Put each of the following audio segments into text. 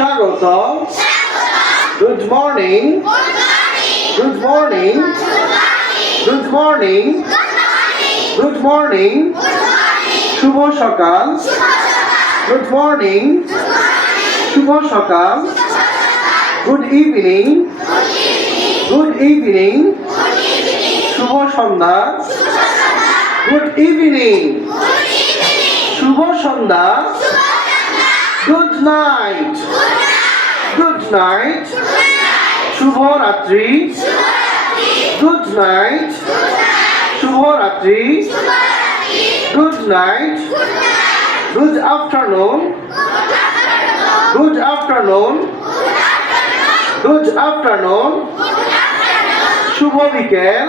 স্বাগতম। Good morning. Good morning. Good morning. Good morning. শুভ সকাল। Good morning. শুভ সকাল। Good evening. Good evening. শুভ সন্ধ্যা। Good evening. শুভ সন্ধ্যা। Good night. Good night. শুভ রাত্রি। Good night. শুভ রাত্রি। Good night. Good afternoon. Good afternoon. Good afternoon. শুভ বিকেল।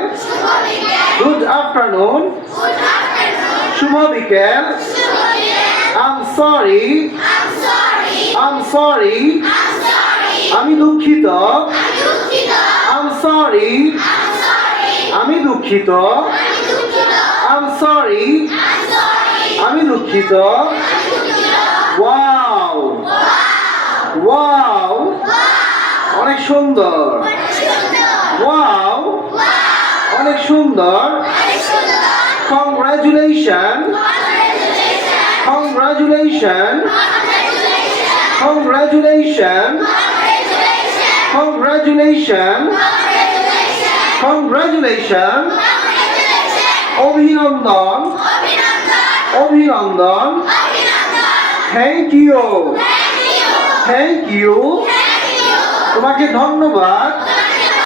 Good afternoon. শুভ বিকেল। I'm sorry. I'm sorry. আমি দুঃখিত। I'm sorry. আমি দুঃখিত। I'm sorry. আমি দুঃখিত। Wow. Wow. অনেক সুন্দর। Wow. অনেক সুন্দর। Congratulations. Congratulations. Congratulations. Congratulations. Congratulations. অভিনন্দন। অভিনন্দন। Thank you. Thank you. তোমাকে ধন্যবাদ।